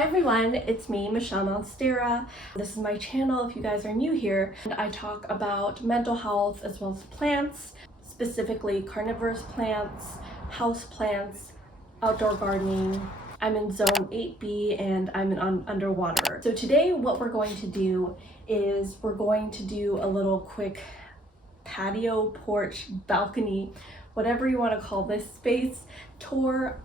Hi everyone, it's me, Michelle Monstera. This is my channel if you guys are new here, and I talk about mental health as well as plants, specifically carnivorous plants, house plants, outdoor gardening. I'm in zone 8B and I'm in underwater. So today what we're going to do is we're going to do a little quick patio, porch, balcony, whatever you want to call this space, tour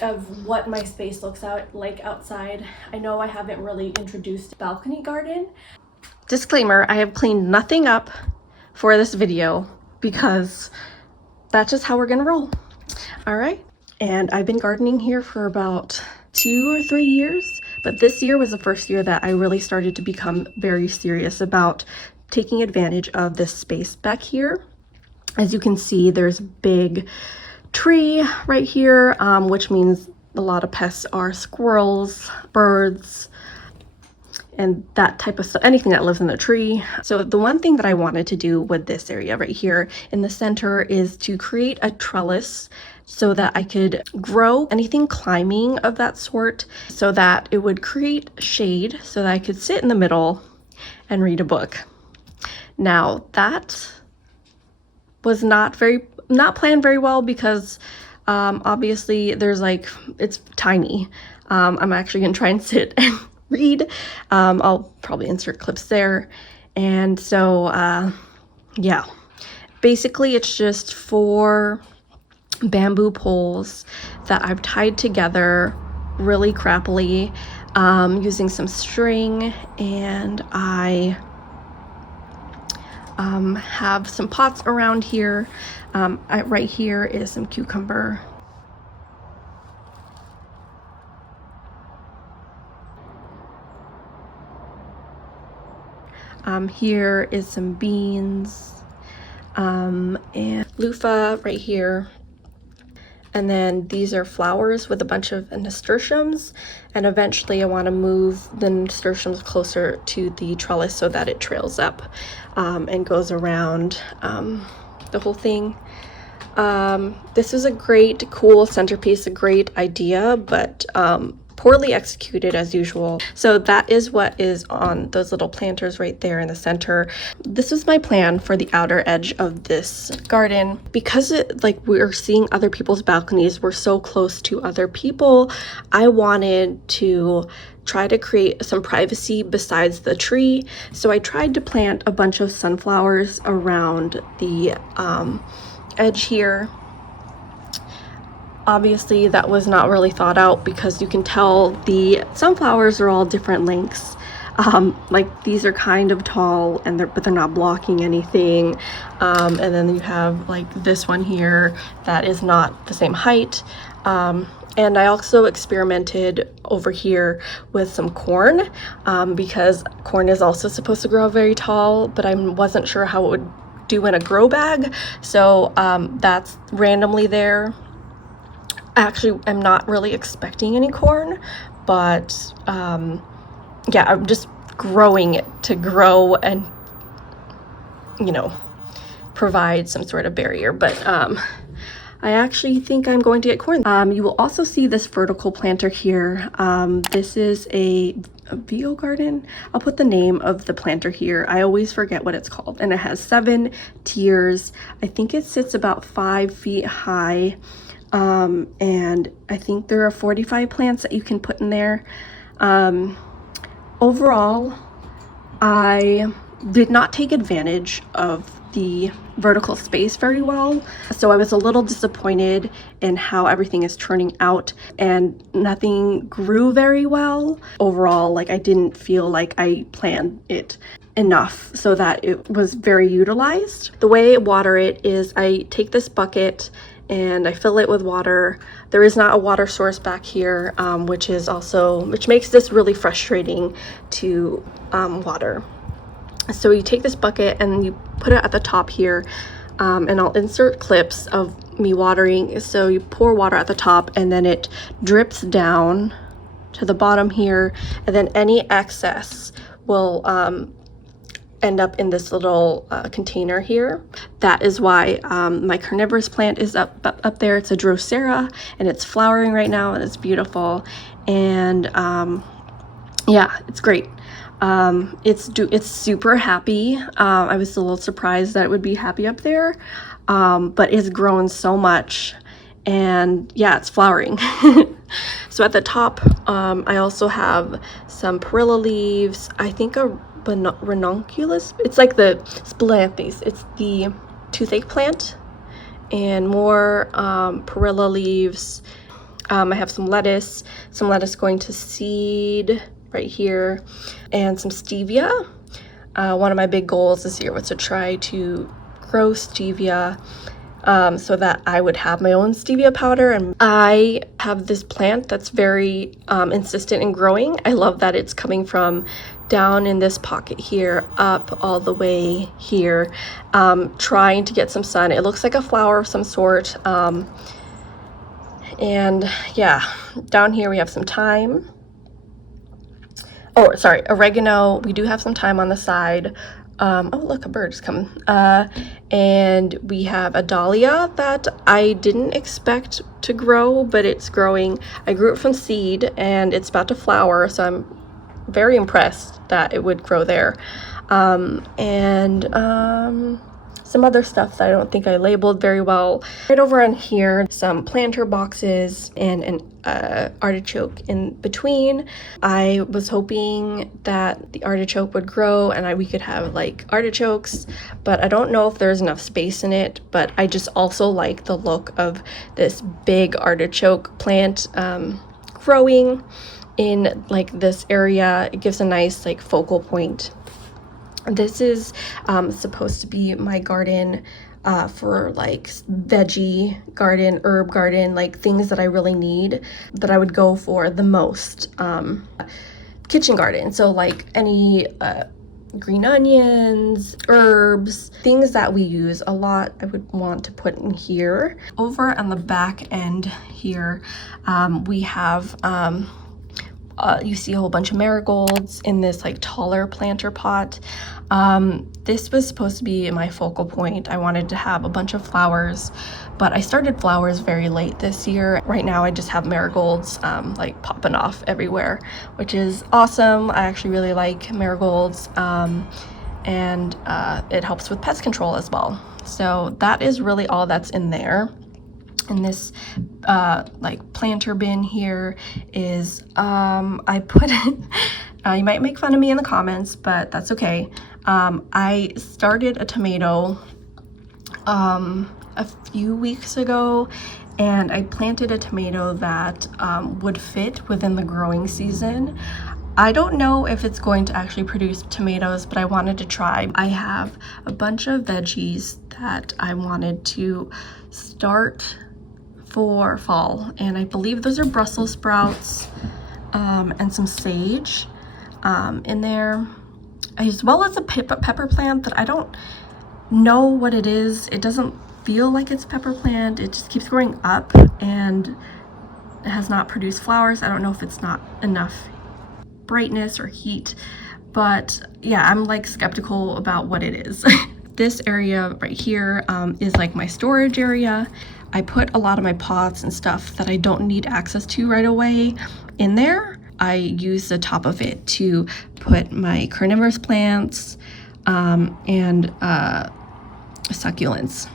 of what my space looks like outside. I know I haven't really introduced balcony garden. Disclaimer, I have cleaned nothing up for this video because that's just how we're gonna roll. All right, and I've been gardening here for about 2 or 3 years, but this year was the first year that I really started to become very serious about taking advantage of this space back here. As you can see, there's a big tree right here, which means a lot of pests are squirrels, birds, and that type of stuff, anything that lives in the tree. So the one thing that I wanted to do with this area right here in the center is to create a trellis so that I could grow anything climbing of that sort so that it would create shade so that I could sit in the middle and read a book. Now that was not planned very well because obviously there's it's tiny. I'm actually gonna try and sit and read. I'll probably insert clips there. And so yeah, basically it's just 4 bamboo poles that I've tied together really crappily using some string, and I have some pots around here. Right here is some cucumber. Here is some beans and loofah right here. And then these are flowers with a bunch of nasturtiums, and eventually I want to move the nasturtiums closer to the trellis so that it trails up and goes around the whole thing. This is a great, cool centerpiece, a great idea, but poorly executed as usual. So that is what is on those little planters right there in the center. This was my plan for the outer edge of this garden. Because we're seeing other people's balconies, we're so close to other people, I wanted to try to create some privacy besides the tree. So I tried to plant a bunch of sunflowers around the edge here. Obviously that was not really thought out because you can tell the sunflowers are all different lengths. These are kind of tall but they're not blocking anything. And then you have this one here that is not the same height. And I also experimented over here with some corn because corn is also supposed to grow very tall, but I wasn't sure how it would do in a grow bag. So that's randomly there. Actually, I'm not really expecting any corn, but yeah, I'm just growing it to grow and, provide some sort of barrier. But I actually think I'm going to get corn. You will also see this vertical planter here. This is a Veggies garden. I'll put the name of the planter here. I always forget what it's called. And it has 7 tiers. I think it sits about 5 feet high. And I think there are 45 plants that you can put in there. Overall, I did not take advantage of the vertical space very well, so I was a little disappointed in how everything is turning out, and nothing grew very well. Overall, I didn't feel like I planned it enough so that it was very utilized. The way I water it is I take this bucket and I fill it with water. There is not a water source back here, which makes this really frustrating to water. So you take this bucket and you put it at the top here, and I'll insert clips of me watering. So you pour water at the top and then it drips down to the bottom here, and then any excess will end up in this little container here. That is why my carnivorous plant is up there. It's a Drosera and it's flowering right now and it's beautiful. and yeah, it's great. It's super happy. I was a little surprised that it would be happy up there, but it's grown so much, and yeah, it's flowering. So at the top, I also have some perilla leaves. I think a ranunculus. It's like the Spilanthes. It's the toothache plant, and more perilla leaves. I have some lettuce going to seed right here, and some stevia. One of my big goals this year was to try to grow stevia, so that I would have my own stevia powder. And I have this plant that's very insistent in growing. I love that it's coming from down in this pocket here up all the way here, trying to get some sun. It looks like a flower of some sort. And yeah, down here we have some thyme. Oh, sorry, oregano. We do have some thyme on the side. Oh, look, a bird's coming. And we have a dahlia that I didn't expect to grow, but it's growing. I grew it from seed, and it's about to flower, so I'm very impressed that it would grow there. Some other stuff that I don't think I labeled very well. Right over on here, some planter boxes and an artichoke in between. I was hoping that the artichoke would grow and we could have like artichokes, but I don't know if there's enough space in it. But I just also like the look of this big artichoke plant growing in like this area. It gives a nice like focal point. This is supposed to be my garden for like veggie garden, herb garden, like things that I really need, that I would go for the most. Kitchen garden, so like any green onions, herbs, things that we use a lot, I would want to put in here. Over on the back end here, we have you see a whole bunch of marigolds in this like taller planter pot. This was supposed to be my focal point. I wanted to have a bunch of flowers, but I started flowers very late this year. Right now I just have marigolds like popping off everywhere, which is awesome. I actually really like marigolds, and it helps with pest control as well. So that is really all that's in there. And this like planter bin here is I put it, you might make fun of me in the comments, but that's okay. I started a tomato a few weeks ago, and I planted a tomato that would fit within the growing season. I don't know if it's going to actually produce tomatoes, but I wanted to try. I have a bunch of veggies that I wanted to start for fall, and I believe those are Brussels sprouts and some sage in there, as well as a pepper plant that I don't know what it is. It doesn't feel like it's a pepper plant. It just keeps growing up and it has not produced flowers. I don't know if it's not enough brightness or heat, but yeah, I'm like skeptical about what it is. This area right here is like my storage area. I put a lot of my pots and stuff that I don't need access to right away in there. I use the top of it to put my carnivorous plants and succulents.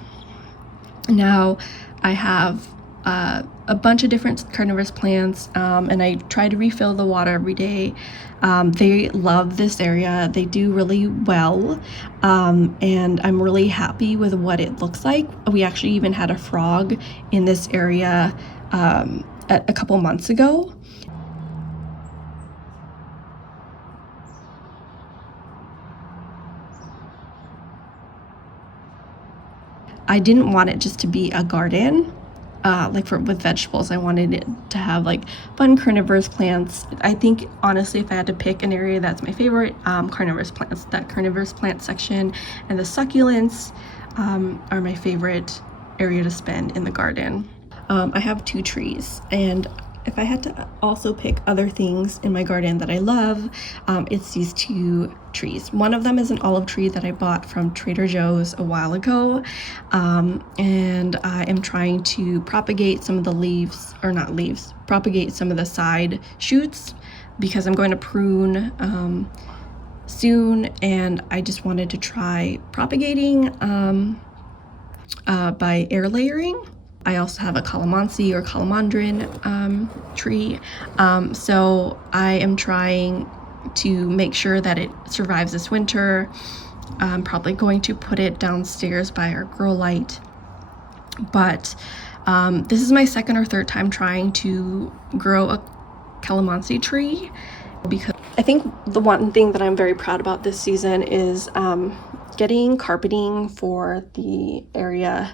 Now I have a bunch of different carnivorous plants, and I try to refill the water every day. They love this area. They do really well, and I'm really happy with what it looks like. We actually even had a frog in this area a couple months ago. I didn't want it just to be a garden, with vegetables. I wanted it to have like fun carnivorous plants. I think honestly, if I had to pick an area that's my favorite, carnivorous plants, that carnivorous plant section and the succulents are my favorite area to spend in the garden. I have 2 trees, and if I had to also pick other things in my garden that I love, it's these two trees. One of them is an olive tree that I bought from Trader Joe's a while ago, and I am trying to propagate some of the leaves, or not leaves, propagate some of the side shoots, because I'm going to prune soon, and I just wanted to try propagating by air layering. I also have a calamansi or calamandrin tree, so I am trying to make sure that it survives this winter. I'm probably going to put it downstairs by our grow light, but this is my second or third time trying to grow a calamansi tree, because I think the one thing that I'm very proud about this season is getting carpeting for the area.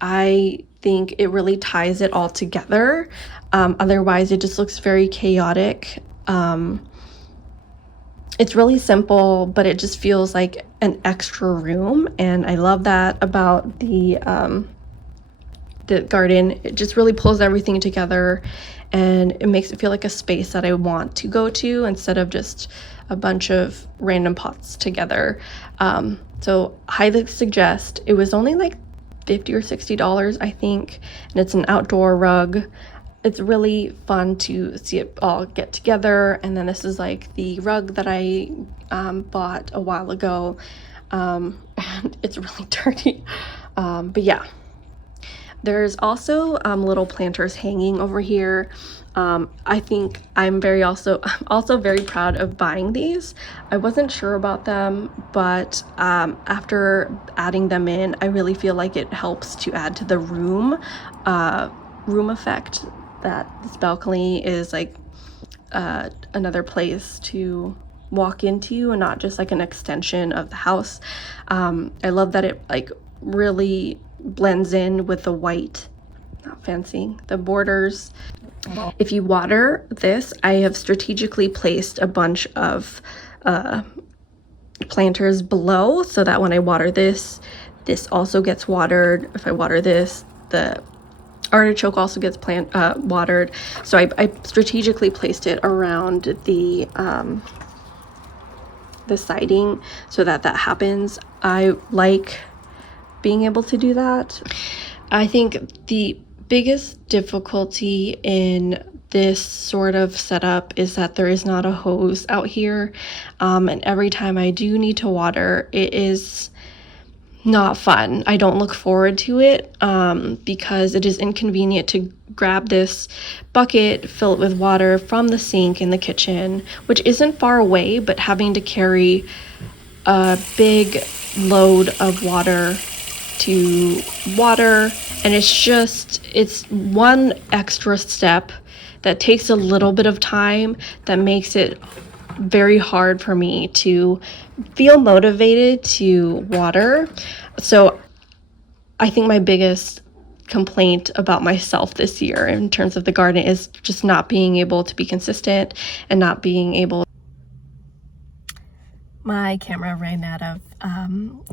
I think it really ties it all together. Otherwise, it just looks very chaotic. It's really simple, but it just feels like an extra room, and I love that about the garden. It just really pulls everything together, and it makes it feel like a space that I want to go to instead of just a bunch of random pots together. So highly suggest. It was only like $50 or $60, I think, and it's an outdoor rug. It's really fun to see it all get together. And then this is like the rug that I bought a while ago, and it's really dirty, but yeah. There's also little planters hanging over here. I think I'm also very proud of buying these. I wasn't sure about them, but after adding them in, I really feel like it helps to add to the room effect, that this balcony is like another place to walk into and not just like an extension of the house. I love that it like really blends in with the white, not fancy, the borders. If you water this, I have strategically placed a bunch of planters below, so that when I water this also gets watered. If I water this, the artichoke also gets watered. So I strategically placed it around the siding so that happens. I like being able to do that. I think the biggest difficulty in this sort of setup is that there is not a hose out here, and every time I do need to water, it is not fun. I don't look forward to it because it is inconvenient to grab this bucket, fill it with water from the sink in the kitchen, which isn't far away, but having to carry a big load of water to water, and it's one extra step that takes a little bit of time that makes it very hard for me to feel motivated to water. So I think my biggest complaint about myself this year in terms of the garden is just not being able to be consistent and not being able. My camera ran out of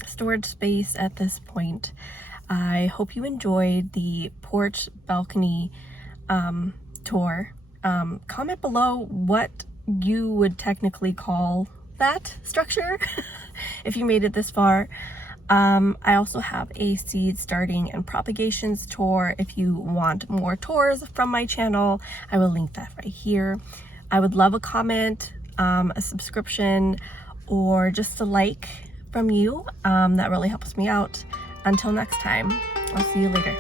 storage space at this point. I hope you enjoyed the porch balcony tour. Comment below what you would technically call that structure if you made it this far. I also have a seed starting and propagations tour. If you want more tours from my channel, I will link that right here. I would love a comment, a subscription, or just a like from you. That really helps me out. Until next time, I'll see you later.